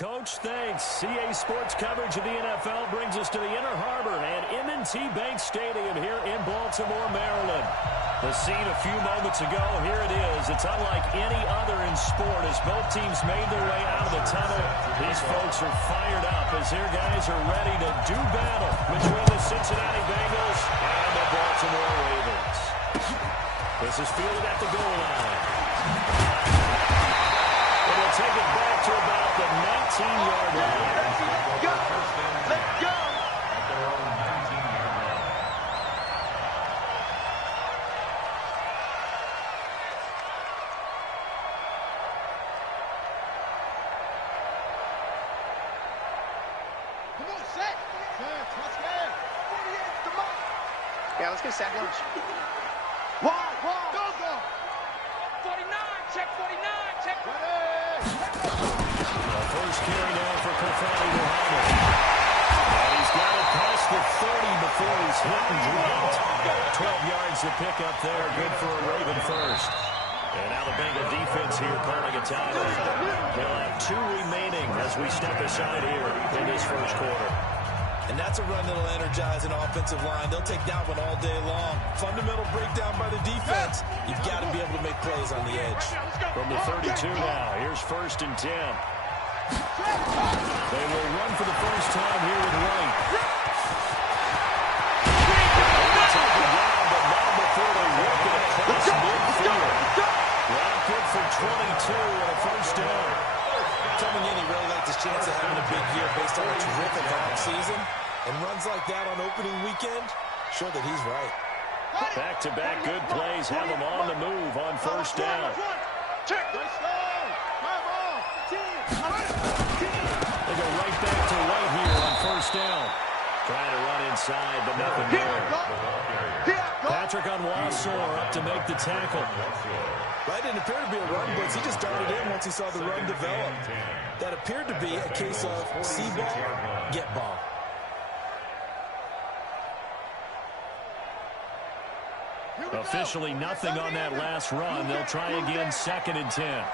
Coach. Thanks. CA Sports coverage of the NFL brings us to the Inner Harbor and M&T Bank Stadium here in Baltimore, Maryland. The scene a few moments ago, here it is. It's unlike any other in sport as both teams made their way out of the tunnel. These folks are fired up as their guys are ready to do battle between the Cincinnati Bengals and the Baltimore Ravens. This is fielded at the goal line. It'll take it back to about the 19-yard line. Let's go! Let's go! Come on, set! Let's go! Yeah, let's get set lunch. Wide, go! 49, check 49, check 49. First carry now for Kofani Muhammad. And he's got it past the 30 before he's hit and dropped. 12 yards to pick up there. Good for a Raven first. And now the Bengal defense here calling a timeout. They'll have 2 remaining as we step aside here in this first quarter. And that's a run that'll energize an offensive line. They'll take that one all day long. Fundamental breakdown by the defense. You've got to be able to make plays on the edge. From the 32 now, here's 1st and 10. They will run for the first time here with Wright. They'll take it down, but not before they work it across midfield. Wright good for 22 and a first down. Coming in, he really liked his chance of having a big year based on a terrific offseason. And runs like that on opening weekend, show that he's right. Back-to-back good plays have them on the move on first down. They go right back to White here on first down. Trying to run inside, but nothing there. Patrick Onwuasor up to make the tackle. That didn't appear to be a run blitz. He just darted in once he saw the run develop. That appeared to be a case of see ball, get ball. Officially nothing on that last run. They'll try again 2nd and 10. And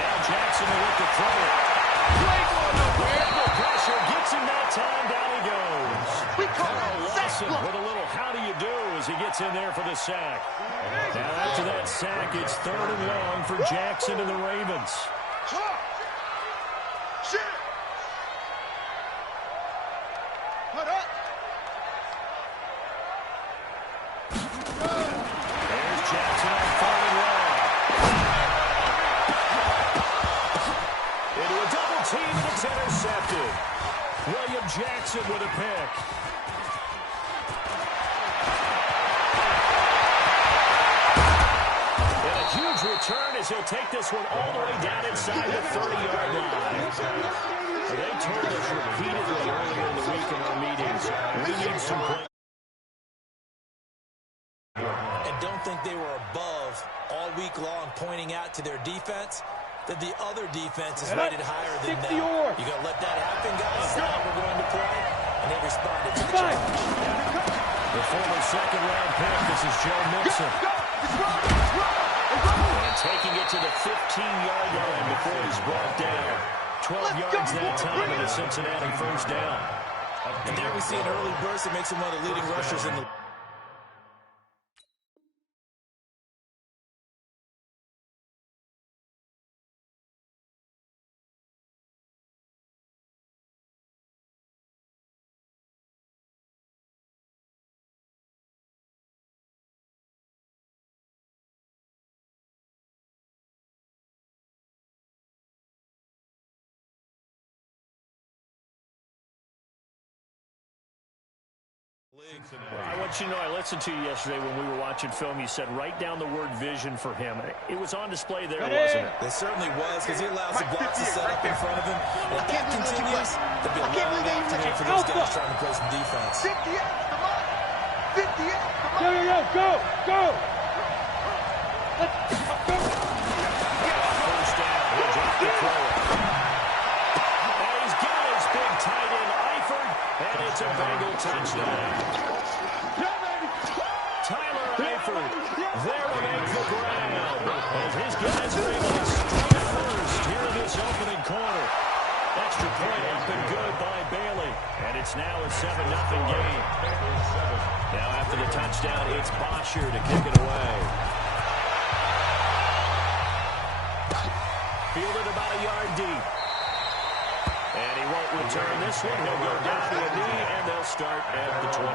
now Jackson will look to throw it. Pressure gets him that time. Down he goes. Lawson with a little how do you do as he gets in there for the sack. Now after that sack, it's 3rd and long for Jackson and the Ravens. There's Jackson on 3rd and long. Into a double team and it's intercepted. William Jackson with a pick. And a huge return as he'll take this one all the way down inside the 30-yard line. They told us repeatedly earlier in the week in our meetings, we need some play. And don't think they were above all week long pointing out to their defense that the other defense is rated higher than them. You got to let that happen, guys. That's how we're going to play. And they responded to the challenge. The former 2nd-round pick, this is Joe Mixon. And taking it to the 15-yard line before he's brought down. 12 yards that time and a Cincinnati first down. And there we see an early burst that makes him one of the leading rushers in the I want you to know I listened to you yesterday when we were watching film. You said write down the word vision for him. It was on display there, wasn't it? It certainly was, because he allows the blocks to set up in front of him. And if that continues, there'll be a long afternoon for those guys trying to play some defense. 58, come on! 58, come on! Go! First down, he'll drop the throw. And he's got his big tight end, Eifert, and it's a Bengal touchdown. Tyler Eifert there to make the grab. As his guys are able to strike first here in this opening quarter. Extra point up and good by Bailey. And it's now a 7-0 game. Now after the touchdown, it's Bosher to kick it away. Fielded about a yard deep. And he won't return this one. He'll go down to a knee, and they'll start at the 25.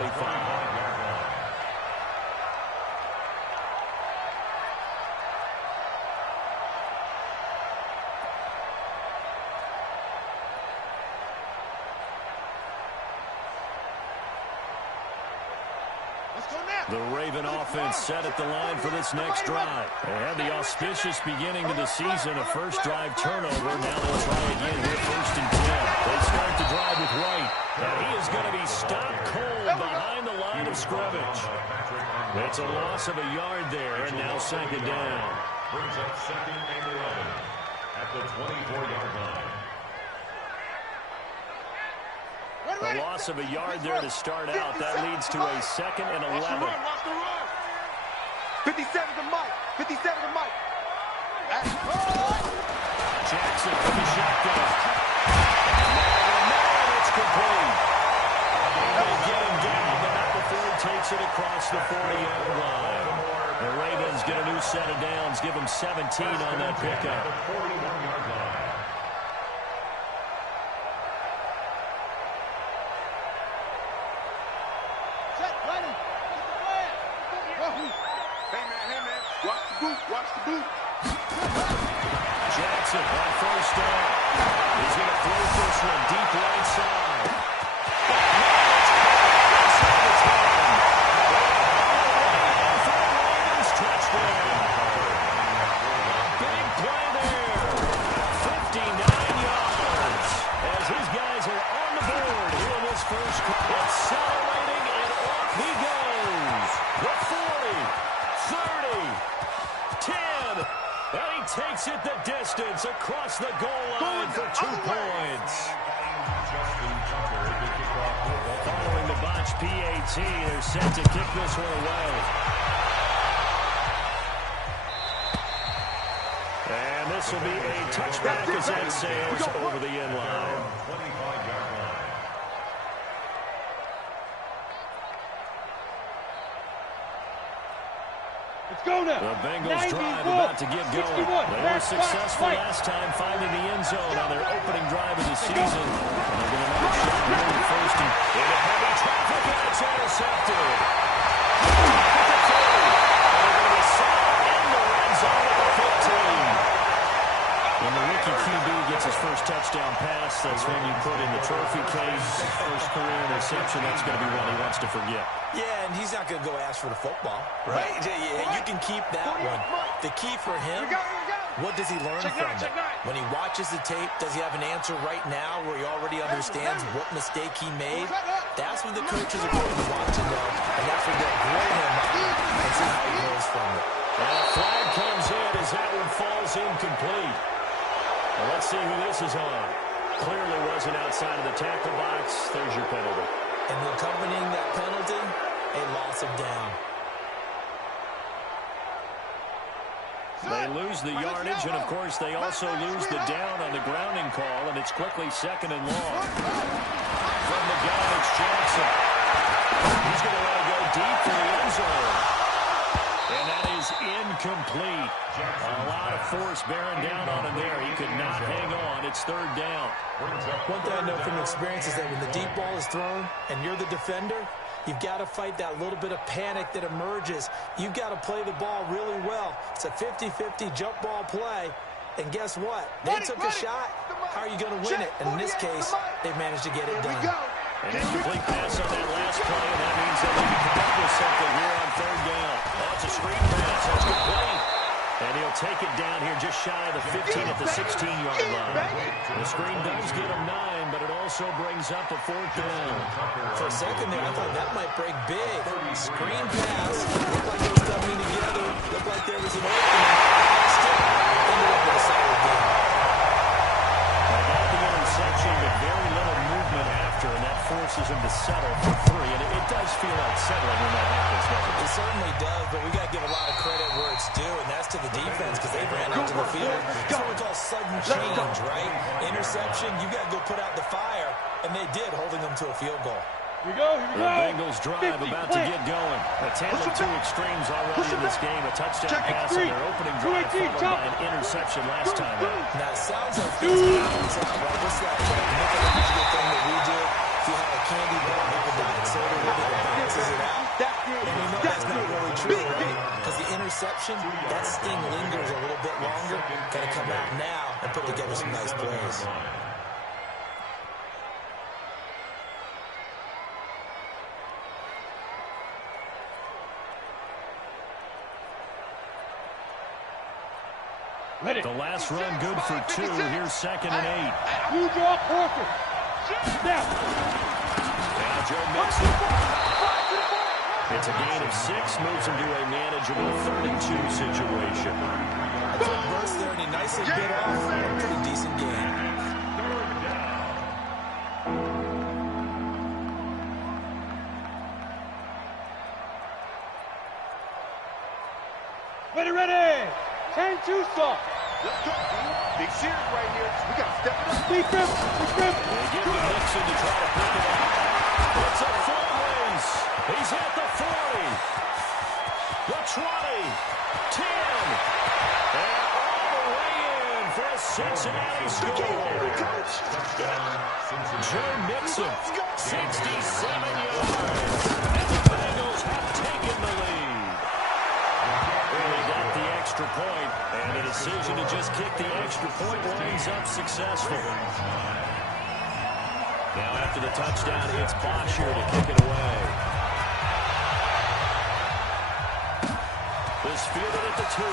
The Raven offense set at the line for this next drive. They had the auspicious beginning to the season, a first drive turnover. Now they'll try again here, 1st and 10. They start the drive with White, and he is going to be stopped cold behind the line of scrimmage. It's a loss of a yard there, and now 2nd down. Brings up 2nd and 11 at the 24-yard line. A loss of a yard there to start out. That leads to a 2nd and 11. 57 to Mike. 57 to Mike. Jackson from the shotgun. And it's complete. They get him down, but not before he takes it across the 40-yard line. The Ravens get a new set of downs. Give them 17 on that pickup. 41-yard line. Watch the boot. Jackson on 1st down. He's going to float this one deep right side. Touchdown. Big play there. 59 yards. As his guys are on the board here in this first quarter. Accelerating, and off he goes. The 40, 30, 10. And he takes it the distance across the goal line for 2 points. Following the botch PAT, they're set to kick this one away. And this will be a touchback as that sails over the end line. 25-yard line. Let's go now. The Bengals drive about to get going. They were successful last time finding the end zone on their opening drive of the season. And they're going to have a shot here in the 1st and into heavy traffic, and it's intercepted. When the rookie QB gets his first touchdown pass, that's when you put in the trophy case. First career interception, that's going to be one he wants to forget. Yeah, and he's not going to go ask for the football, right? You can keep that one. The key for him, what does he learn from it? When he watches the tape, does he have an answer right now where he already understands what mistake he made? That's what the coaches are going to want to know, and that's what they'll grow him up and see how he grows from it. And a flag comes in as that one falls incomplete. Well, let's see who this is on. Clearly wasn't outside of the tackle box. There's your penalty. And accompanying that penalty, a loss of down. They lose the yardage, and, of course, they also lose the down on the grounding call, and it's quickly 2nd and long. From the gun, it's Jackson. He's going to let it go deep for the end zone. And that is incomplete. A lot of force bearing down on him there. He could not hang on. It's 3rd down. One thing I know from experience is that when the deep ball is thrown and you're the defender, you've got to fight that little bit of panic that emerges. You've got to play the ball really well. It's a 50-50 jump ball play. And guess what? They took a shot. How are you going to win it? And in this case, they've managed to get it done. An incomplete pass on that last play, and that means they need to come up with something here on 3rd down. That's a screen pass. That's complete. And he'll take it down here just shy of the 15 at the 16-yard line. The screen does get him 9, but it also brings up a 4th down. For a second there, I thought that might break big. Screen pass. Looked like they were coming together. Looked like there was an opening. Still ended up with a solid game. They got the interception, but very little movement after, and that forces him to settle for 3. And it does feel like settling when that happens, doesn't it? It certainly does, but we got to give a they ran out to the field. It's what we call sudden change, right? Interception, you got to go put out the fire, and they did, holding them to a field goal. Here we go. The Bengals drive about to get going. A tale of two extremes already in this game. A touchdown pass on their opening drive followed by an interception last time out. Now, it sounds like things balance out, right? What's that nickel-and-dime thing that we do? If you have a candy bar, nickel-dime soda with it, it balances it out. And we know that's not really true, right? Because the interception, that sting lingers a little bit longer. Got to come out now and put together some nice plays. The last run good for 2. Here's 2nd and 8. You draw Parker. Snap. Now Joe Mixon. It's a gain of 6. Moves him to a manageable 32 situation. A quick burst there, and he nicely bit off a pretty decent gain. Ready. 10-2 stop. Let's go, B. Big series right here. We got to step it up. Big grip. They give to Mixon to try to pick it up. It's a foot race. He's at the 40. The 20. 10. And all the way in for a Cincinnati score. Joe Mixon, 67 yards. And the Bengals have taken the lead. They got the extra point, and the decision to just kick the extra point winds up successful. Now after the touchdown, it's Bosher to kick it away. This fielded at the 2.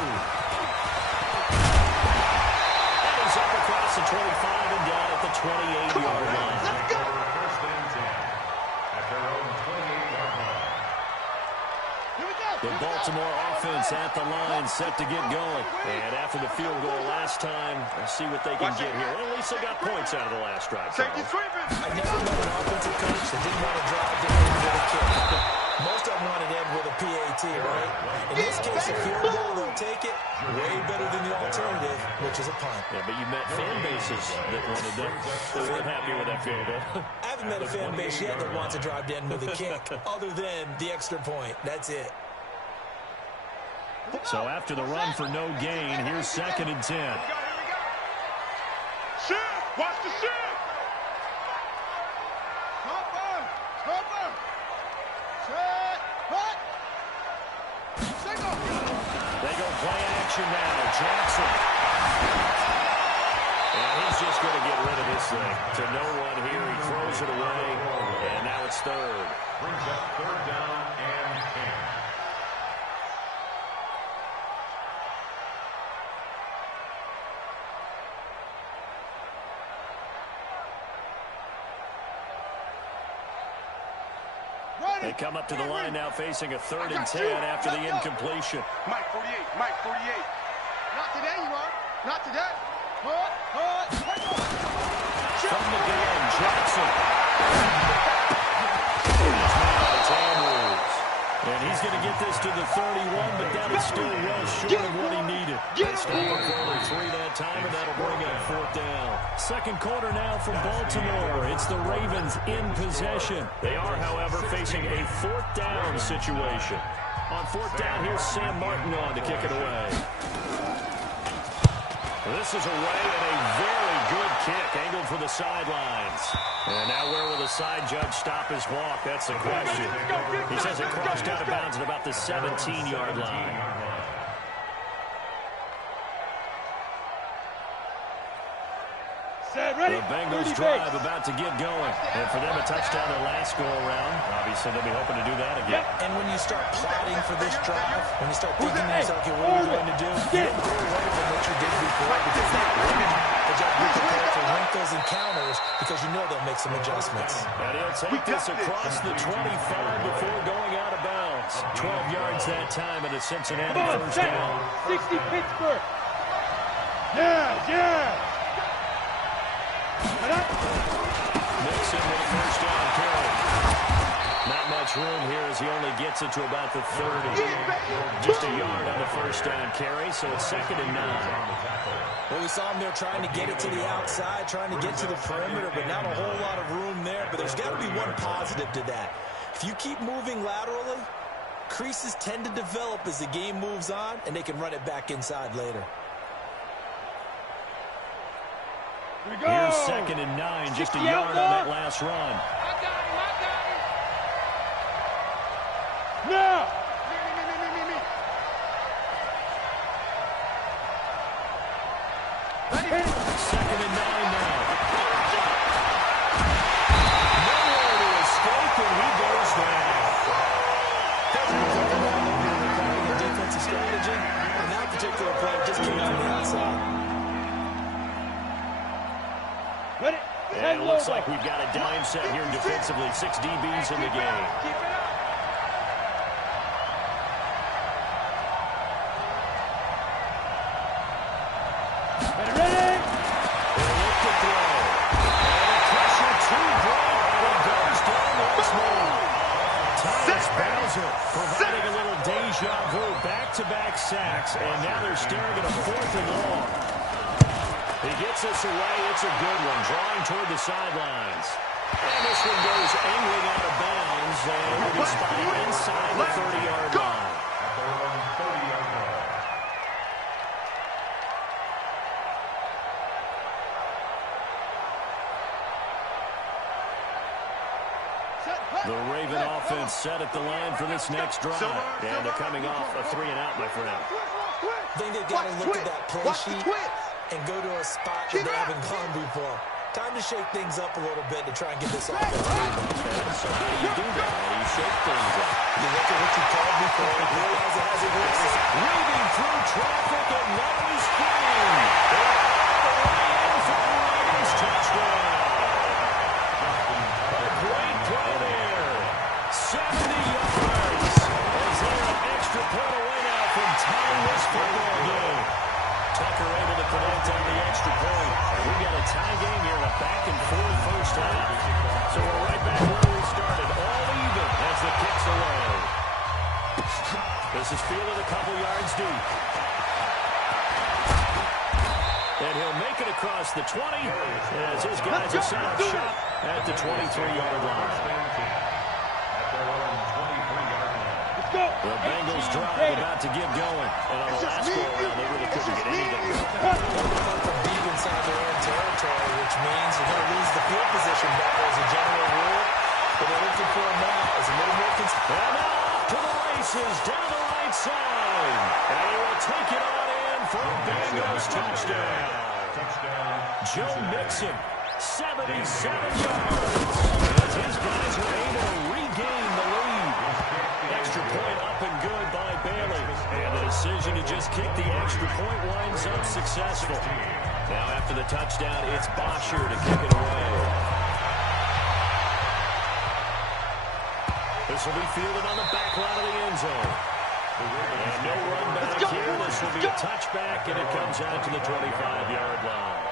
And he's up across the 25 and down at the 28-yard line. Let's go. First and 10 at their own 28-yard line. The Baltimore offense at the line, set to get going. And after the field goal last time, let's see what they can get here. Well, at least they got points out of the last drive. Safety sweeping. I never met an offensive coach that didn't want to drive to end with a kick. Most of them want to end with a PAT, right? In this case, a field goal, they'll take it. Way better than the alternative, which is a punt. Yeah, but you met fan bases that wanted them. They weren't happy with that field goal. I haven't met a fan base yet that wants to drive to end with a kick, other than the extra point. That's it. So after the run for no gain, here's 2nd and 10. Here we go. Shift. Watch the shift. Cover. Set. Hut. Signal. They go play action now. Jackson. And he's just going to get rid of this thing. To no one here. He throws it away. And now it's 3rd. Brings up 3rd down and 10. They come up to the line now facing a 3rd and 10 after the incompletion. Mike 48. Not today, you are. Not today. From the gun, Jackson. It's Andrews. And he's going to get this to the 31, but that is still well short of what he needed. They stop him for only 3 that time, and that'll bring up 4th down. 2nd quarter now from Baltimore. It's the Ravens in possession. They are, however, facing a 4th down situation. On 4th down, here's Sam Martin on to kick it away. This is away and a very good kick, angled for the sidelines. And now where will the side judge stop his walk? That's the question. He says it crossed out of bounds at about the 17-yard line. The Bengals drive about to get going. And for them, a touchdown their last go-around. Obviously, they'll be hoping to do that again. And when you start plotting for this drive, when you start thinking to yourself, okay, what are we going to do? You don't go away from what you did before, because that winning, but you have to be prepared for wrinkles and counters, because you know they'll make some adjustments. And he'll take this across the 25 before going out of bounds. 12 yards that time, and it's Cincinnati first down. 60 Pittsburgh. Yeah. Mixon with a first down carry. Not much room here as he only gets it to about the 30. Just a yard on the first down carry, so it's 2nd and 9. Well, we saw him there trying to get it to the outside, trying to get to the perimeter, but not a whole lot of room there. But there's got to be one positive to that. If you keep moving laterally, creases tend to develop as the game moves on, and they can run it back inside later. Here's 2nd and 9, just a yard on that last run. I got him, I got him. Now. Second and 9 now. Nowhere to escape, and he goes down. A defensive strategy, and that particular play just came from the outside. And it looks like we've got a dime set here defensively. 6 DBs in the game. Keep it up. Ready? Look to throw. And pressure too great, and it goes down once more. Thomas Bowser providing a little deja vu. Back-to-back sacks, and now they're staring at a 4th and long. He gets this away. It's a good one. Drawing toward the sidelines. And this one goes angling out of bounds. And will be spotted inside the 30-yard line. The Raven offense set at the line for this next drive. And they're coming off a 3-and-out, my friend. I think they've got to look at that play sheet and go to a spot that they haven't gone before. Time to shake things up a little bit to try and get this offense moving. So how do you do that? How do you shake things up? You look at what you called before and realize it hasn't worked. Weaving through traffic and now he's free. They're all the way in for the Ravens touchdown. A great play there. 70 yards. As they're an extra point away now from tying this football game. Tucker able to connect on the extra point. We've got a tie game here, a back-and-forth first half. So we're right back where we started, all even as the kick's away. This is fielded a couple yards deep. And he'll make it across the 20 as his guys are set up shop at the 23-yard line. The Bengals drive about to get going. And on the last go-around, they really couldn't get anything. Deep inside their own territory, which means they're going to lose the field position back as a general rule. But they're looking for him now as a little more consistent. And off to the races down the right side. And he will take it on in for a Bengals touchdown. Joe Mixon, 77 yards. As his guys are able to regain the lead. Extra point up and good by Bailey. And the decision to just kick the extra point winds up successful. Now after the touchdown, it's Bosher to kick it away. This will be fielded on the back line of the end zone. And no run back here. This will be a touchback, and it comes out to the 25-yard line.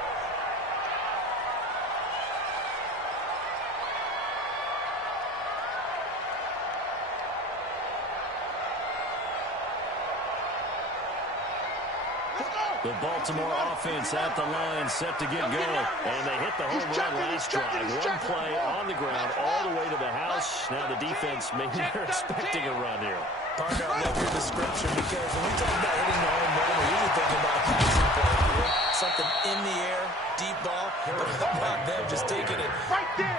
The Baltimore offense at the line, set to get going. And they hit the home run last drive. One play on the ground all the way to the house. Now the defense, maybe they're expecting a run here. Parker, I love your description because when we talk about hitting the home run, we're usually thinking about passing play. Something in the air, deep ball. But how about them just taking it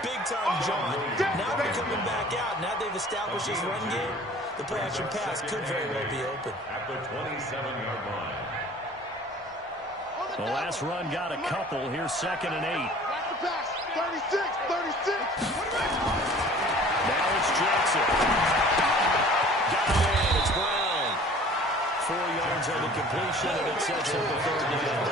big-time jaunt? Now they're coming back out. Now they've established this run game. The play-action pass could very well be open. At the 27-yard line. The last run got a couple. Here's 2nd and 8. Watch the pass. 36. Now it's Jackson. Got it in. It's Brown. 4 yards on the completion, and it sets up the 3rd down.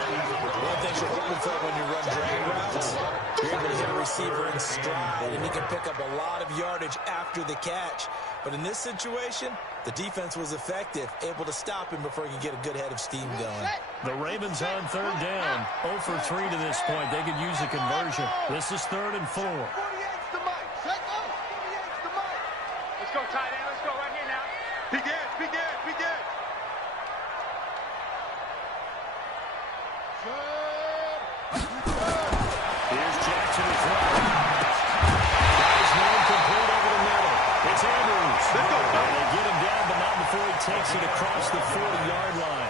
One thing you're hoping for when you run drag routes, you're able to hit a receiver in stride, and he can pick up a lot of yardage after the catch. But in this situation, the defense was effective, able to stop him before he could get a good head of steam going. The Ravens on 3rd down. 0 for 3 to this point. They could use a conversion. This is 3rd and 4. 48's the mic. Check out. 48's the mic. Here's Jackson to throw. Guys moving complete over the middle. It's Andrews. And they get him down, but not before he takes it across the 40-yard line.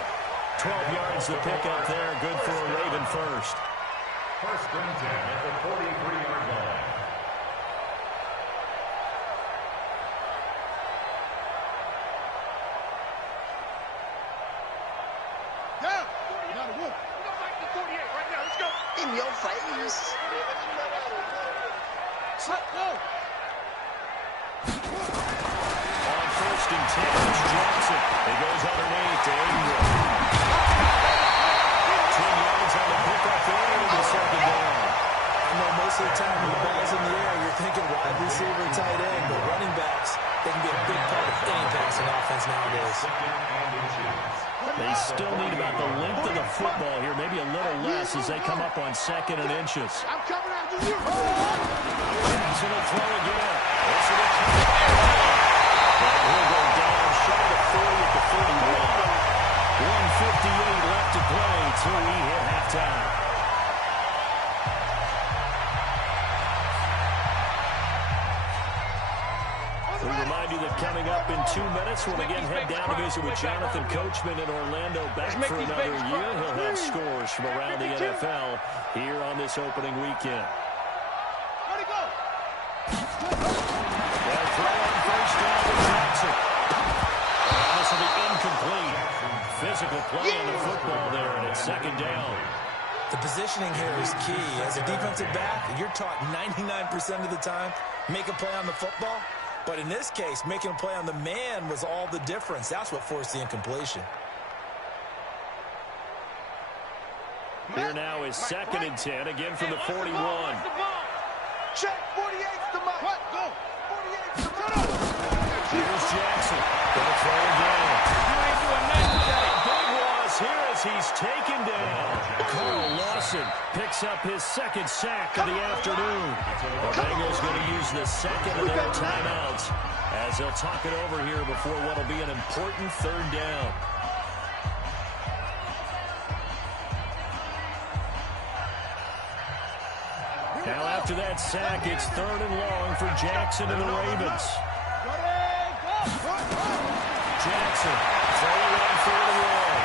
12 yards to pick up there. Good for a Raven first. First and 10 at the 43-yard line. In your face. On first and 10, it's Jackson. It goes underneath to Ingram. 10 yards on the pickup there into the second down. I know most of the time when the ball's in the air, you're thinking wide receiver, tight end, but running backs, they can be a big part of any passing offense nowadays. They still need about the length of the football here, maybe a little less as they come up on second and inches. I'm coming after you. Jackson will throw again. This is a and he'll go down shy of 40 at the 41. 1:58 left to play till we hit halftime. We remind you that coming up in 2 minutes, we'll again head down to visit with Jonathan Coachman in Orlando. Back for another year. He'll have scores from around the NFL here on this opening weekend. Where'd he go? They'll throw on first down to Jackson. And this will be incomplete. Physical play on the football there, and it's second down. The positioning here is key. As a defensive back, you're taught 99% of the time, make a play on the football. But in this case, making a play on the man was all the difference. That's what forced the incompletion. Here now is second and 10, again from the 41. Check, 48's the mark. What? Go. 48's the mark. Here's Jackson. Gonna throw again. Big loss here as he's taken down. Carl Lawson picks up his second sack of the afternoon. The Bengals going to use the second of their timeouts as they'll talk it over here before what will be an important third down. Now after that sack, it's third and long for Jackson and the Ravens. Jackson, throwing on third and long.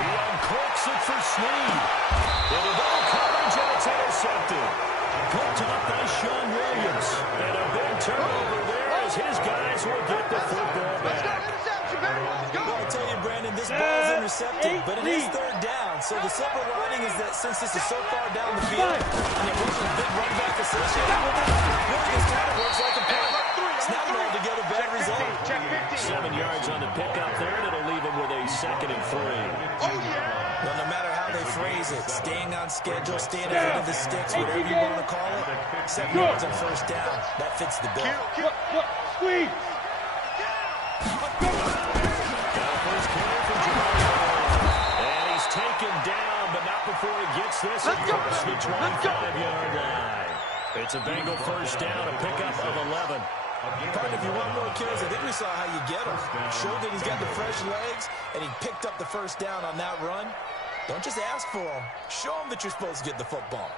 He uncorks it for Snead. Into double coverage, and it's intercepted. Picked up by Sean Williams. And a big turnover there as his guys will get the football back. Well, I'll tell you, Brandon, this ball's intercepted, but it is third down. So the silver lining is that since this is so far down the field, and there wasn't a big run back associated with it, really this kind of works like a punt. It's not an altogether bad result. 7 yards on the pickup there, and it'll leave him with a second and 3. Well, no matter how they phrase it, staying on schedule, staying ahead of the sticks, whatever you want to call it, 7 yards on first down, that fits the bill. Squeeze. Got a first carry from Jamal. And he's taken down, but not before he gets this across the 25-yard line. It's a Bengal first down, a pickup of 11. Partner, if you want more kills, I think we saw how you get him. Showed that he's got the fresh legs, and he picked up the first down on that run. Don't just ask for him. Show him that you're supposed to get the football.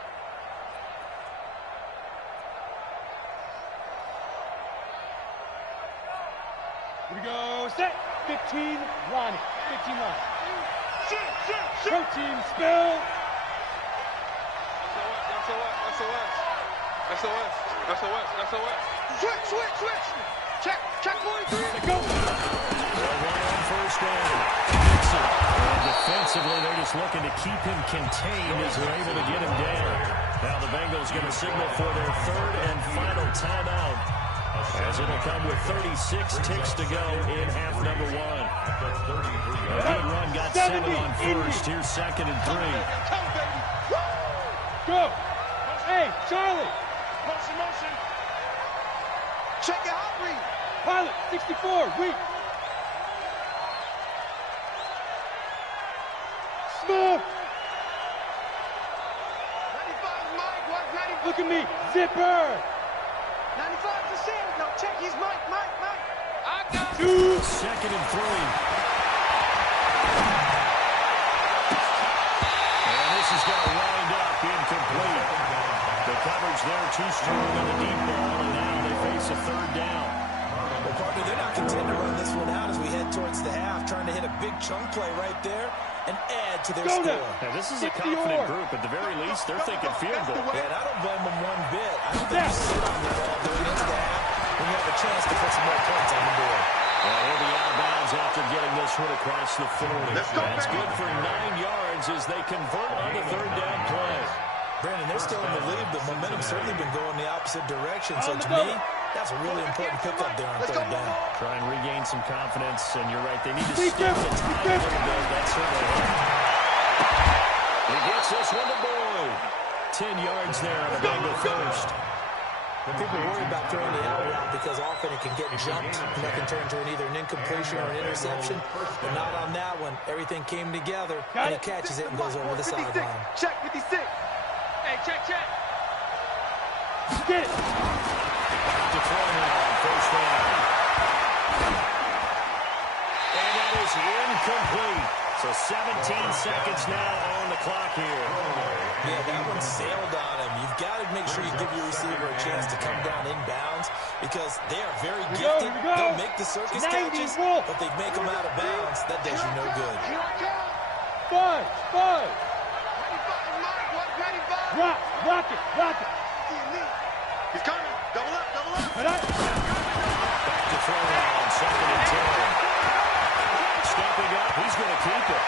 Here we go. Set. 15 line. 15 line. Protein spill. SOS. Switch. Check 43. Go. One on first down. Dixon. And defensively, they're just looking to keep him contained as they're able to get him down. Now the Bengals going to signal for their third and final timeout, as it'll come with 36 ticks to go in half number 1. A good run got 7 on first. Here's second and 3. Go. Hey, Charlie. Motion. Check your hot read. Pilot, 64, weak. Smoke. 95 Mike. What? 95. Look at me. Zipper. 95%. No, check his Mike. I got Two. Second and 3. And is going to wind up incomplete. The coverage there too strong on the deep ball, and now they face a third down. Well, partner, they're not content to run this one out as we head towards the half, trying to hit a big chunk play right there and add to their score. Now, this is a confident group. At the very least, they're thinking field goal. Yeah, and I don't blame them one bit. I don't think you sit on the ball going into the half when you have a chance to put some more points on the board. He'll be out of bounds after getting this one across the 40. That's good for 9 yards as they convert on the third down play. Brandon, they're still in the lead, but momentum's certainly been going the opposite direction. So to me, that's a really important pickup there on third down. Try and regain some confidence, and you're right, they need to step the tide a little bit. That's certainly helped. He gets this one to Boyd. 10 yards there on the Bengal first. People worry about throwing the out route because often it can get jumped, and that can turn to either an incompletion or an interception. But not on that one. Everything came together, and he catches it and goes over the sideline. Check 56. Hey, check. Get it. To throw now on first down. And that is incomplete. So 17 seconds now on the clock here. Yeah, that one sailed on him. You've got to make sure you give your receiver a chance to come down inbounds because they are very gifted. They'll make the circus catches, but they make them out of bounds. That does you no good. Five. Rock it. He's coming. Double up. Back to throw now on 2nd and 10. Stepping up, he's going to keep it.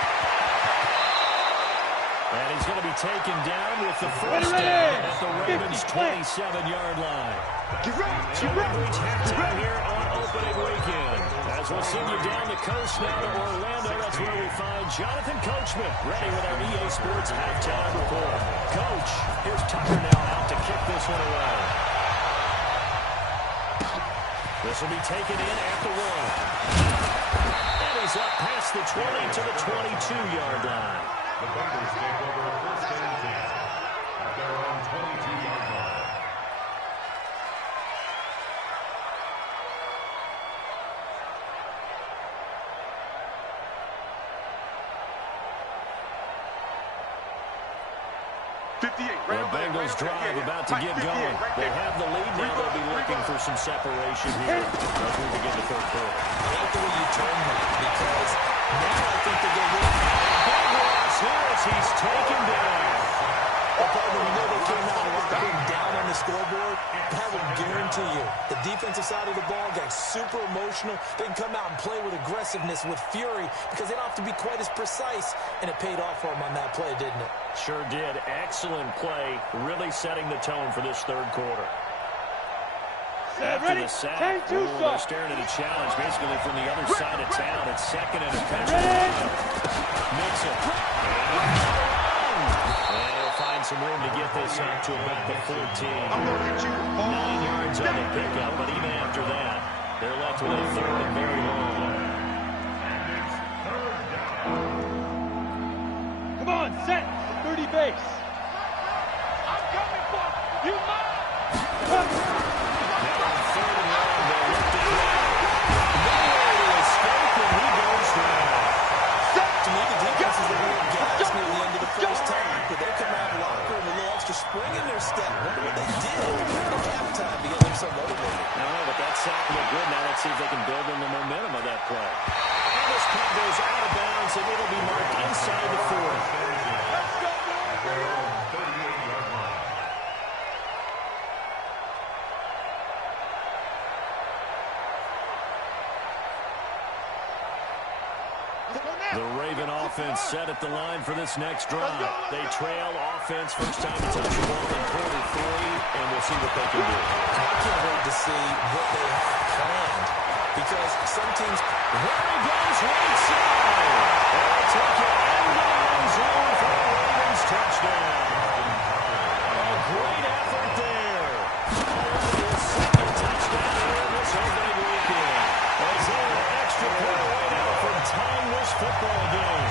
And he's going to be taken down with the first down at the Ravens' 27-yard line. Get ready. Reach halftime here on opening weekend. As we'll send you down the coast now to Orlando, that's where we find Jonathan Coachman ready with our EA Sports halftime report. Coach, here's Tucker now out to kick this one away. This will be taken in at the 1. And he's up past the 20 to the 22-yard line. The Bengals take over 1st and 10 at their own 22-yard line. The Bengals drive about to get going. They have the lead now. They'll be looking for some separation here as we begin the third quarter. I like the way you turn that because now I think they're going to win. Big loss here as he's taken down. Well, partner, we know they came out a lot big down on the scoreboard. But I would guarantee you, the defensive side of the ball got super emotional. They can come out and play with aggressiveness, with fury, because they don't have to be quite as precise. And it paid off for them on that play, didn't it? Sure did. Excellent play, really setting the tone for this third quarter. After the sack, they're staring at a challenge basically from the other side of town. It's 2nd and a country. Mixon. And he'll find some room to get this up to about the 14. 9 yards on the pickup, but even after that, they're left with a third and very long. Come on, set. 30 base. I'm coming for you. Now on 3rd and long, they'll look to throw. Nowhere to escape, and he goes down. To me, the defense is a little gas near the end of the first half, but they come out of the locker room with a little extra spring in their step. Wonder what they did at halftime to get them so motivated. No, but that sack looked good. Now let's see if they can build on the momentum of that play. And this punt goes out of bounds, and it'll be marked inside the 40. The Raven offense set at the line for this next drive. They trail offense, first time to touch the ball in quarter 3, and we'll see what they can do. I can't wait to see what they have planned because some teams... There he goes, right side. They'll take it into the end zone for the Ravens touchdown. A great effort there. His second touchdown here this opening weekend. As they're an extra point away now from tying this football game.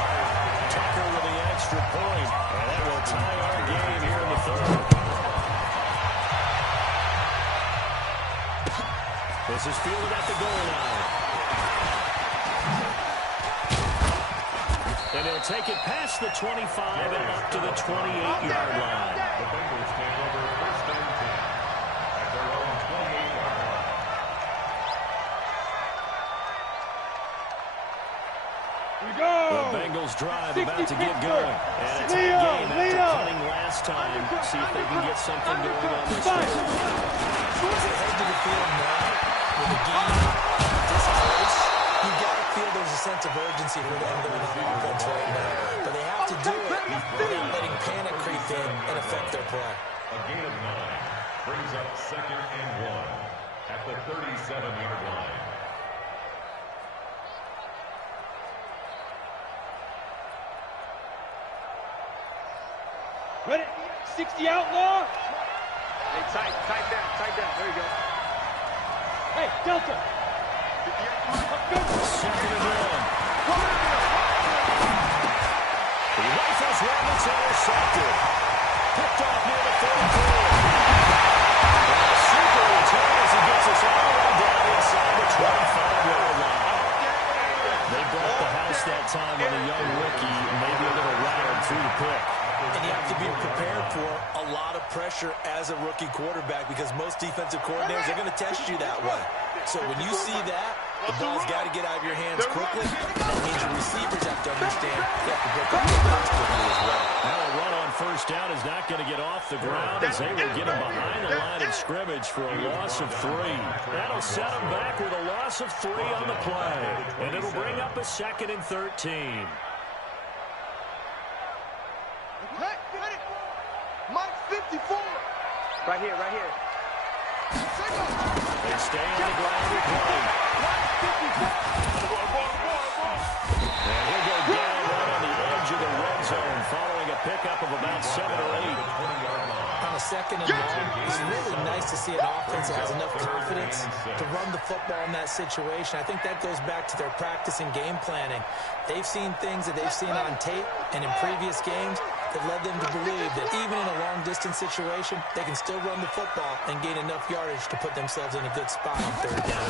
Tucker with the extra point, and that will tie our game here in the third. This is fielded at the goal line. And he'll take it past the 25 and up to the 28-yard line. The Bengals take over first and 10 at their own 28-yard line. Here we go. The Bengals drive about to get going. And it's a game after punting last time. See if they can get something going on this one. As they head to the field now, with a game this close, you got to feel there's a sense of urgency for them going on offense right now. But they have to do it without letting panic creep in and affect their play. A gain of 9 brings up second and 1 at the 37-yard line. Ready? 60 outlaw. Hey, tight down. There you go. Hey, Delta. Second and 1. He rifles one that's intercepted. Picked off near the 34. A super return as he gets us all the way down inside the 25-yard line. They brought the house that time on the young rookie, maybe a little rattled through the pick. And you have to be prepared for a lot of pressure as a rookie quarterback because most defensive coordinators are going to test you that way. So when you see that, the ball's got to get out of your hands quickly. And that means your receivers have to understand you have to break up the pass quickly as well. Now a run on first down is not going to get off the ground as they will get him behind the line of scrimmage for a loss of 3. That'll set him back with a loss of 3 on the play. And it'll bring up a second and 13. Mike 54. Right here. They stay on the ground and play. And he'll go down right on the edge of the red zone following a pickup of about 7 or 8. On a second and long, it's really nice to see an offense that has enough confidence to run the football in that situation. I think that goes back to their practice and game planning. They've seen things that they've seen on tape and in previous games that led them to believe that even in a long-distance situation, they can still run the football and gain enough yardage to put themselves in a good spot on third down.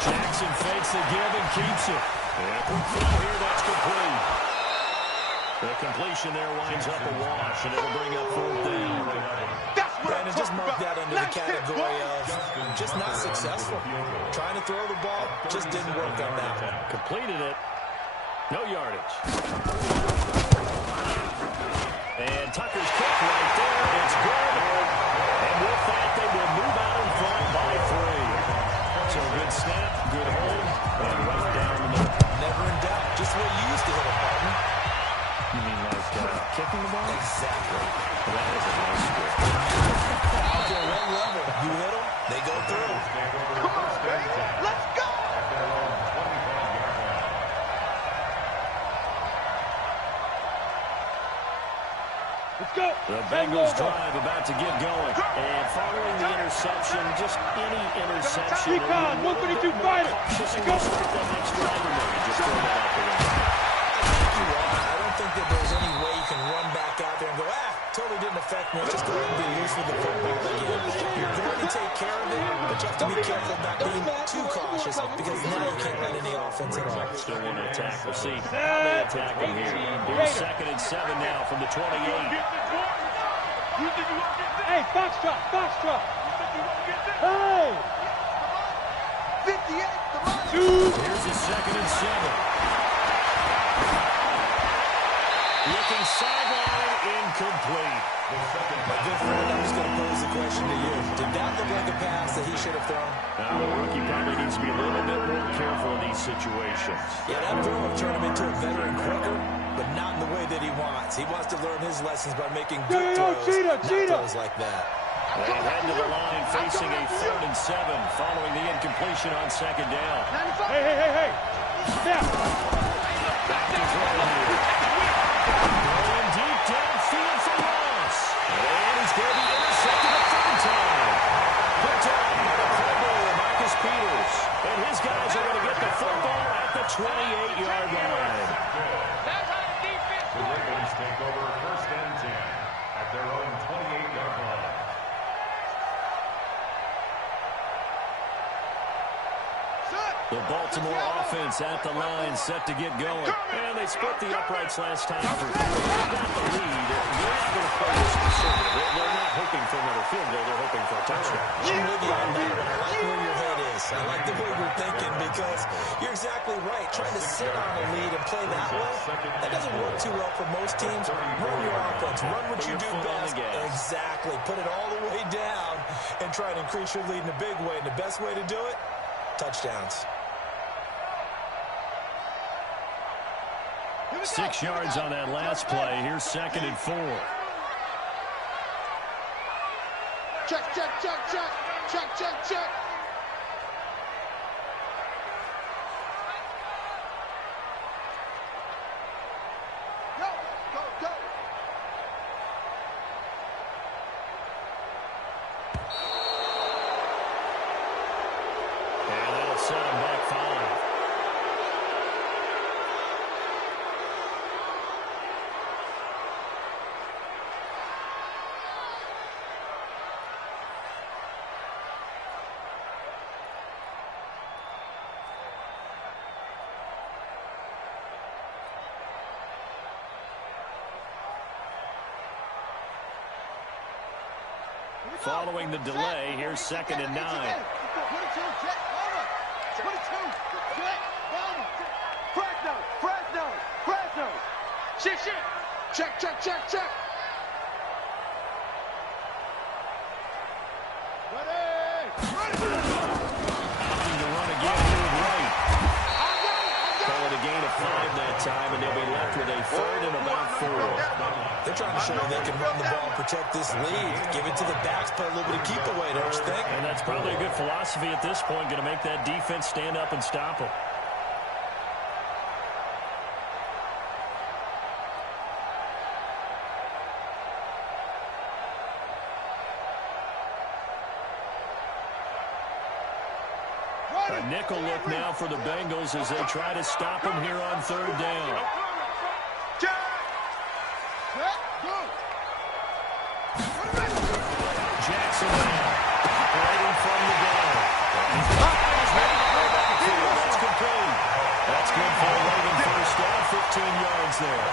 Jackson fakes the give and keeps it. And a quick throw here, that's complete. The completion there winds up a wash, and it'll bring up fourth down. Brandon, just mark that under the category of just not successful. Trying to throw the ball just didn't work on that one. Completed it. No yardage. And Tucker's kick right there. It's good. And with that, they will move out in front by 3. So good snap, good hold, and right down the middle. Never in doubt. Just the way you used to hit a partner. You mean like kicking the ball? Exactly. Well, that was a nice script. Out there, one level. You hit them, they go through. Come on, baby. Let's go. Let's go. The Bengals drive about to get going. And following the interception, just any interception. Recon, 132 fighter. Cautious and go start that next drive or maybe just throw that out the window. I don't think that there's any way you can run back out there and go, totally didn't affect me. Let's just go ahead and be loose with the football again. You're going to take care of it, but you have to be careful about being too cautious because now you can't run any offense at all. Still want to attack. We'll see how they attack him here. Here's second and 7 now from the 28. Hey, Foxtrot. Hey. 58. Here's a second and 7. Looking sideline, incomplete. My good friend, I'm just going to pose the question to you. Did that look like a pass that he should have thrown? Now, the rookie probably needs to be a little bit more careful in these situations. Yeah, that throw will turn him into a veteran quicker, but not in the way that he wants. He wants to learn his lessons by making good throws, not throws like that. They head to the line facing a 3rd and 7 following the incompletion on second down. Hey. Snap. Back to throw here. Going deep downfield for Ross. And he's going to be intercepted a 3rd time. Picked up by the Pro Marcus Peters. And his guys are going to get the football at the 28-yard line. The Ravens take over first and 10 at their own 28-yard line. The Baltimore offense at the line, set to get going. And they split the uprights last time for 3. They got the lead. They're not going to play this conservative. They're not hoping for another field goal. They're hoping for a touchdown. I'm with you on that one. I like where your head is. I like the way you're thinking because you're exactly right. Trying to sit on a lead and play that way, that doesn't work too well for most teams. Run your offense. Run what you do best. Exactly. Put it all the way down and try to increase your lead in a big way. And the best way to do it, touchdowns. 6 yards on that last play. Here's 2nd and 4. Check, check, check, check. Check, check, check. Go, go, go. And that'll set him back 5. Following the delay, here's 2nd and 9. 22, check, over. 22, check, over. Fresno, Fresno, Fresno. Shit, shit. Check, check, check, check. Ready. Opting to run again here with Wright. Call it a gain of 5 that time, and they'll be left with a 3rd and about 4. They're trying to show they can run the ball and protect this lead. Give it to the backs, play a little bit of keep away, don't you think? And that's probably a good philosophy at this point, going to make that defense stand up and stop them. A nickel look now for the Bengals as they try to stop them here on 3rd down. Jackson operating from the down. That's complete. That's good for a Raven first down, 15 yards there.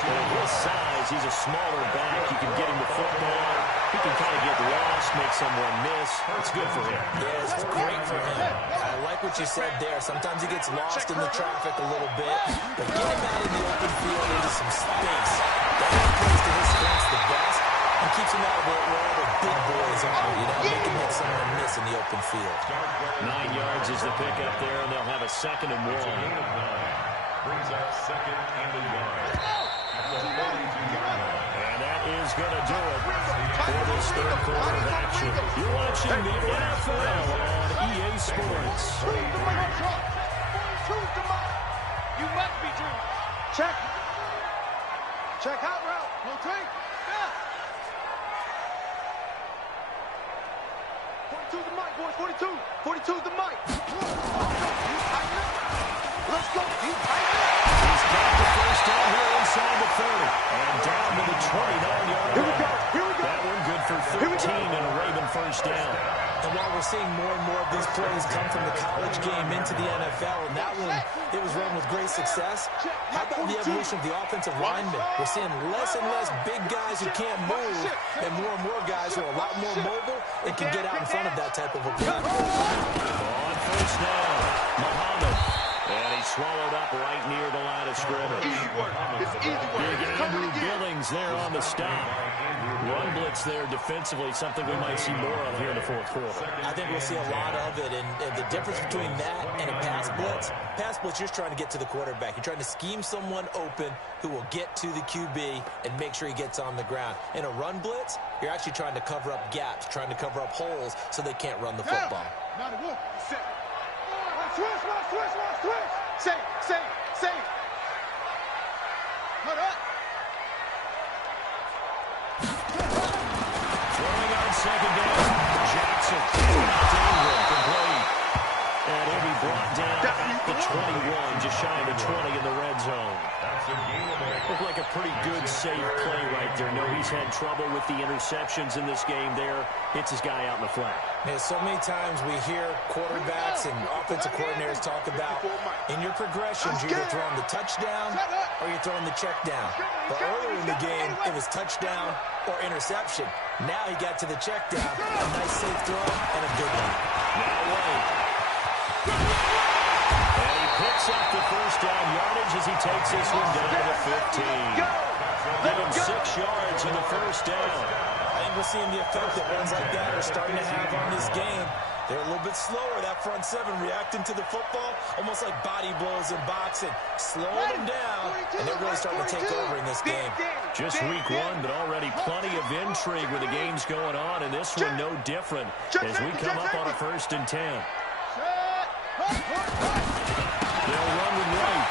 At his size, he's a smaller back. You can get him the football. He can kind of get lost, make someone miss. It's good for him. Yeah, it's great for him. I like what you said there. Sometimes he gets lost in the traffic a little bit, but get him out in the open field into some space. That plays to his strengths the best and keeps him out of where all the big boys are. You know, they can make someone miss in the open field. 9 yards is the pickup there, and they'll have a 2nd and 1. Brings up 2nd and a yard. At the 42-yard line. And that is going to do it for this 3rd quarter of action. You're watching the NFL on EA Sports. You must be Drew. Check. Check out route. No drink. Yeah. 42 the mic, boys. 42. 42 the mic. Let's go. He's got the first down here inside the 30. And down to the 29-yard line. Here we go. Here we go. That one good for 13 and a Raven first down. And while we're seeing more and more of these plays come from the college game into the NFL, and that one, it was run with great success, how about the evolution of the offensive linemen? We're seeing less and less big guys who can't move, and more guys who are a lot more mobile and can get out in front of that type of a play. On first down, Muhammad. And he swallowed up right near the line of scrimmage. Easy work. It's easy work. Big Andrew Billings there on the stop. Run blitz there defensively, something we might see more of here in the 4th quarter. I think we'll see a lot of it, and the difference between that and a pass blitz, you're just trying to get to the quarterback. You're trying to scheme someone open who will get to the QB and make sure he gets on the ground. In a run blitz, you're actually trying to cover up gaps, trying to cover up holes so they can't run the football. Now the wolf. Set. Switch. Safe. Hold up. Throwing on 2nd down, Jackson. Complete. And he'll be brought down at the 21, just shy of the 20 in the red zone. That's a gain of 8. Looked like a pretty good, safe play right there. No, he's had trouble with the interceptions in this game there. Hits his guy out in the flat. Yeah, so many times we hear quarterbacks and offensive coordinators talk about in your progressions, you're either throwing the touchdown or you're throwing the check down. But earlier in the game, it was touchdown or interception. Now he got to the check down. A nice safe throw and a good one. Now wait. And he picks up the first down yardage as he takes this one down to the 15. Give him 6 yards in the first down. I think we're seeing the effect that runs like that are starting to have on this game. They're a little bit slower, that front seven, reacting to the football, almost like body blows in boxing, slowing them down, and they're really starting to take over in this game. Just week 1, but already plenty of intrigue with the games going on, and this one no different as we come up on a 1st and 10. They'll run with right.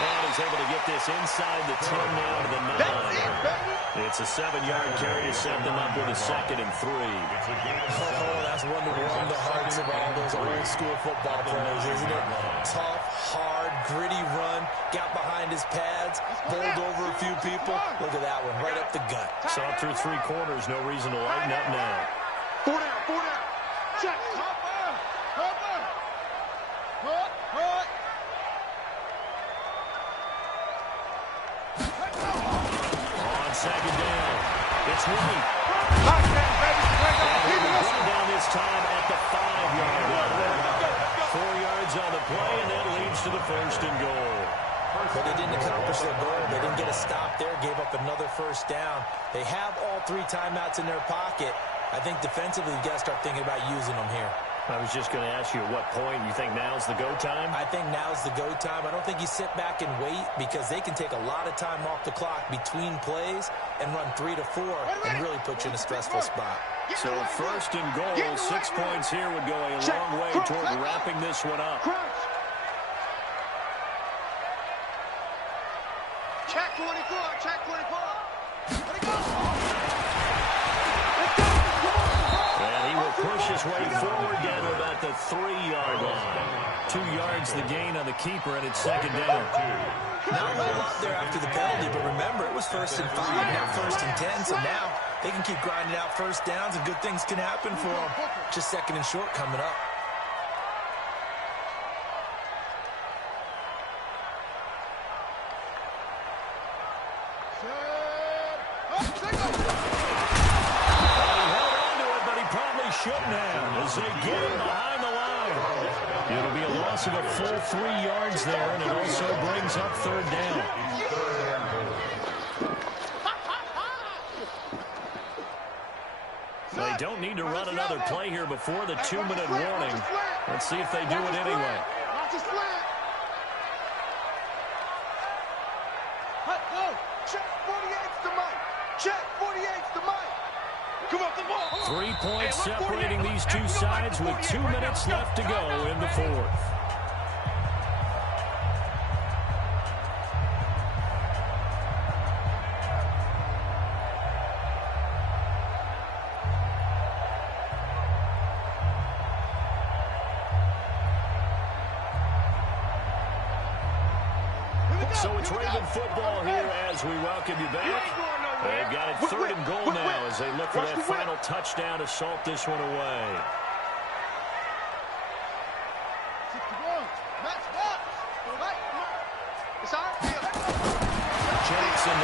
And he's able to get this inside the 10 now to the 9. It's a 7-yard carry to set them up with a 2nd and 3. Oh, that's one to warm the hearts of all those old school football players, isn't it? Tough, hard, gritty run, got behind his pads, bowled over a few people. Look at that one, right up the gut. Saw through 3 quarters, no reason to lighten up now. 4 down, 4 down. Check. On 2nd down, it's White. Down this time at the 5-yard line. 4 yards on the play, and that leads to the 1st and goal. But they didn't accomplish their goal. They didn't get a stop there, gave up another 1st down. They have all 3 timeouts in their pocket. I think defensively, you've got to start thinking about using them here. I was just going to ask you at what point you think now's the go time? I think now's the go time. I don't think you sit back and wait because they can take a lot of time off the clock between plays and run 3 to 4 and really put you in a stressful spot. So 1st and goal, 6 points here would go a long way toward wrapping this one up. Check 24, check 24. Let it go. And he will push his way forward down to about the 3-yard line. 2 yards the gain on the keeper, and it's 2nd down. Not a whole lot there after the penalty, but remember, it was 1st and 5, not 1st and 10, so now they can keep grinding out 1st downs, and good things can happen for them. Just 2nd and short coming up. Shouldn't have as they get him behind the line. It'll be a loss of a full 3 yards there, and it also brings up 3rd down. They don't need to run another play here before the 2-minute warning. Let's see if they do it anyway. Check 48's the mic. Check 48's the mic. 3 points separating these two sides with 2 minutes left to go in the 4th. So it's Raven football here as we welcome you back. They've got it 3rd and goal now as they look for that final touchdown to salt this one away. Jackson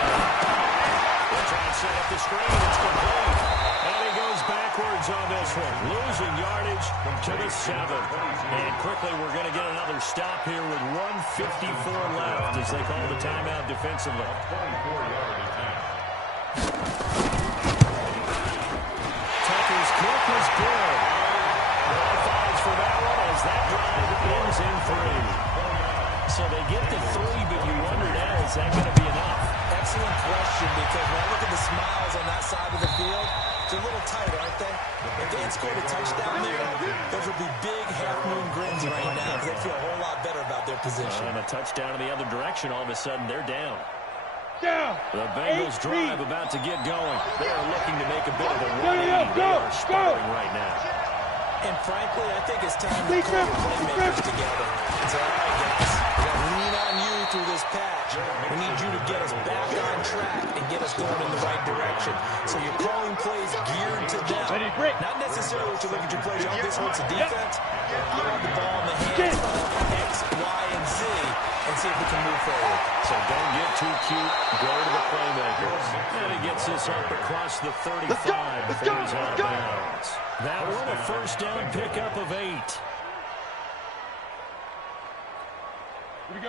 will try and set up the screen. It's complete. And he goes backwards on this one, losing yardage to the 7. And quickly we're going to get another stop here with 1:54 left as they call the timeout defensively. Tucker's kick was good. High fives for that one as that drive ends in 3. So they get the 3, but you wonder now, is that going to be enough? Excellent question, because when I look at the smiles on that side of the field, they're a little tight, aren't they? If they had scored a touchdown there, those would be big half-moon grins right now because they feel a whole lot better about their position. And a touchdown in the other direction, all of a sudden they're down. Down. The Bengals drive about to get going. They are looking to make a bit of a 180. They are sputtering right now. And frankly, I think it's time to call the playmakers together and say, all right, guys, we're going to lean on you through this patch. We need you to get us back on track and get us going in the right direction. So you're calling plays geared to them. Not necessarily to look at your plays. Oh, this hurts the defense. I want the ball in the hands of X, Y, and Z and see if we can move forward. So don't get too cute. Go to the playmakers. And he gets this up across the 35 before he's out of bounds. That one a first down pickup of 8.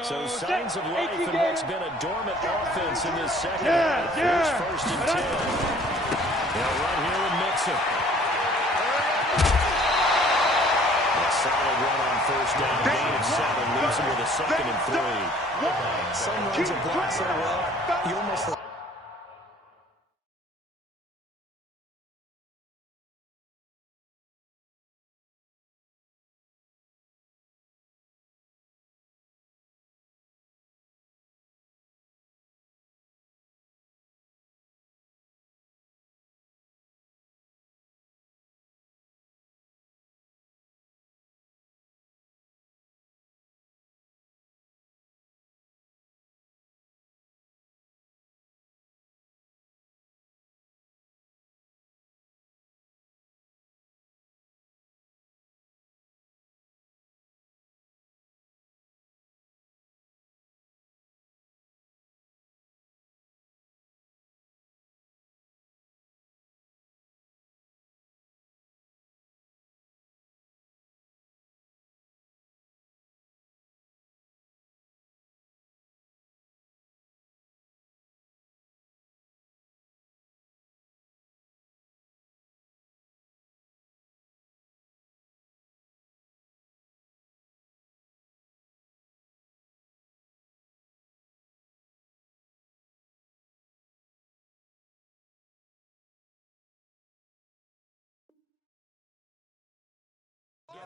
So signs of life in what's been a dormant offense in this second half. Here's first and 10. They'll run here with Mixon. A solid run on first down. Gain of 7. Leaves him with a second and 3. Some runs are blocked so well, you almost...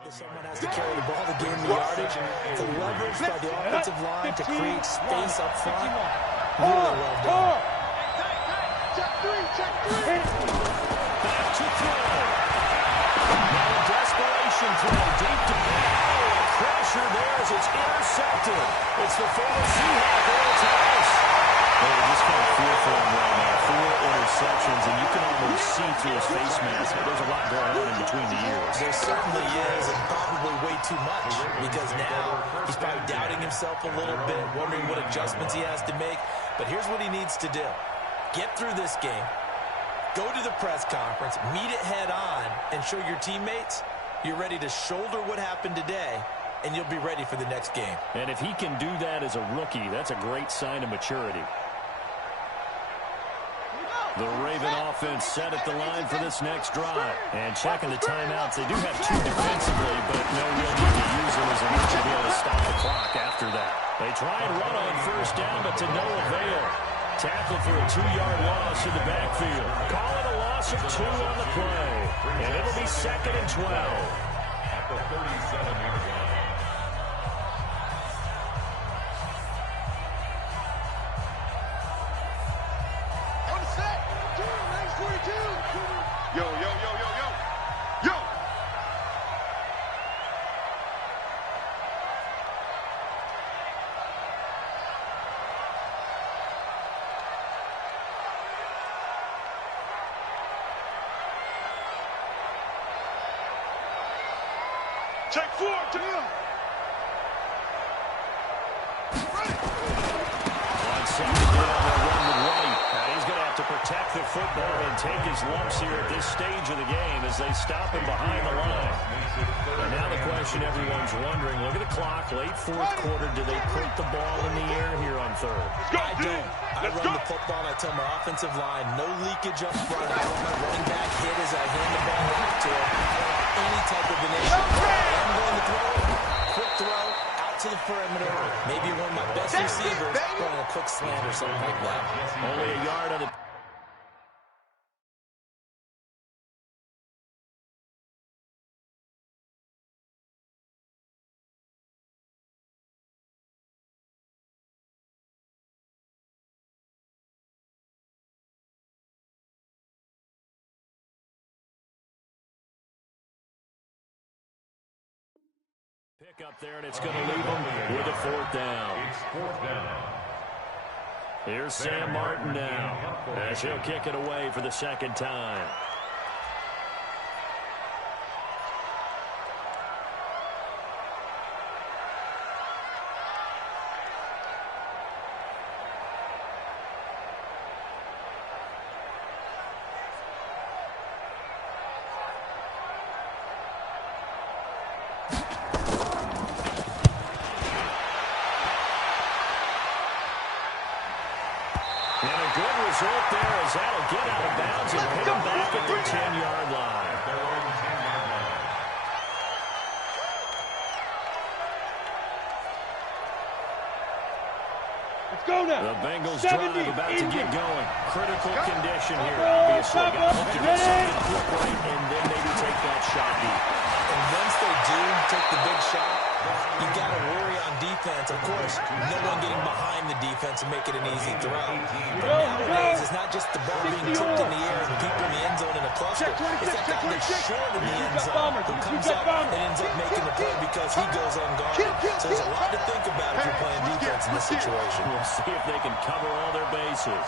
Someone has to carry the ball to gain the yardage. The leverage by the offensive line to create space up front. Really well done. Check three. Back to throw. Now a desperation throw deep to pass. Pressure there as it's intercepted. It's the former Seahawk Earl Thomas. They just kind of feel for him right now. 4 interceptions, and you can almost see through his face mask. There's a lot going on in between the ears. There certainly is, and probably way too much, because now he's probably doubting himself a little bit, wondering what adjustments he has to make. But here's what he needs to do. Get through this game, go to the press conference, meet it head on, and show your teammates you're ready to shoulder what happened today, and you'll be ready for the next game. And if he can do that as a rookie, that's a great sign of maturity. The Raven offense set at the line for this next drive. And checking the timeouts, they do have 2 defensively, but no real need to use them as enough to be able to stop the clock after that. They try and run on first down, but to no avail. Tackled for a 2-yard loss in the backfield. Call it a loss of 2 on the play. And it'll be second and 12. At the 37-yard line. Yo. Check 4, Tim. On second down, they'll run with White. He's going to have to protect the football and take his lumps here at this stage of the game as they stop him behind the line. And now the question everyone's wondering, look at the clock, late 4th quarter, do they put the ball in the air here on 3rd? I don't. I run the football, and I tell my offensive line, no leakage up front. I want my running back hit as I hand the ball off to him. Any type of initiative. I'm going to throw it. Quick throw out to the perimeter. Maybe one of my best receivers running a quick slant or something like that. Only a yard on the... Pick up there, and it's going to leave them with a fourth down. It's fourth down. Here's Sam Martin now, as he'll kick it away for the second time. And a good result there as that'll get out of bounds and put them back at their 10-yard line. Their own 10-yard line. Let's go now. The Bengals 70 drive about to get going. Critical condition here, Go, obviously. go, Got to hope to get ready. something quick right and then maybe take that shot deep. And once they do take the big shot, you got to worry on defense. Of course, no one getting behind the defense and making an easy throw. But nowadays, it's not just the ball being tipped in the air and people in the end zone in a cluster. It's that guy that's short in the end zone who comes up and ends up making the play because he goes unguarded. So there's a lot to think about if you're playing defense in this situation. We'll see if they can cover all their bases.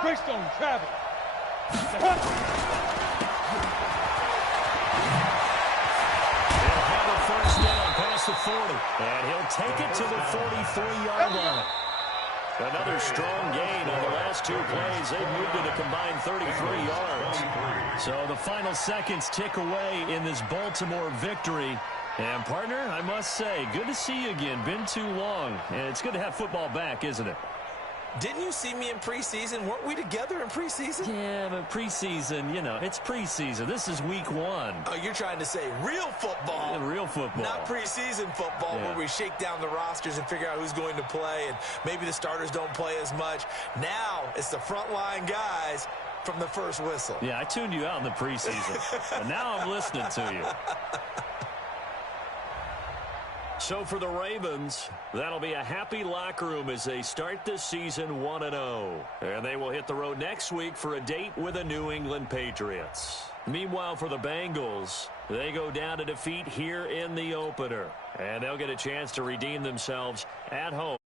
Greystone, travel. They'll have a first down past the 40. And he'll take it to the 43-yard line. Another strong gain on the last two plays. They've moved it a combined 33 yards. So the final seconds tick away in this Baltimore victory. And, partner, I must say, good to see you again. Been too long. And it's good to have football back, isn't it? Didn't you see me in preseason? Weren't we together in preseason? Yeah, but preseason, you know, it's preseason. This is week one. Oh, you're trying to say real football. Yeah, real football. Not preseason football where we shake down the rosters and figure out who's going to play, and maybe the starters don't play as much. Now it's the frontline guys from the first whistle. Yeah, I tuned you out in the preseason. But now I'm listening to you. So for the Ravens, that'll be a happy locker room as they start this season 1-0. And they will hit the road next week for a date with the New England Patriots. Meanwhile, for the Bengals, they go down to defeat here in the opener. And they'll get a chance to redeem themselves at home.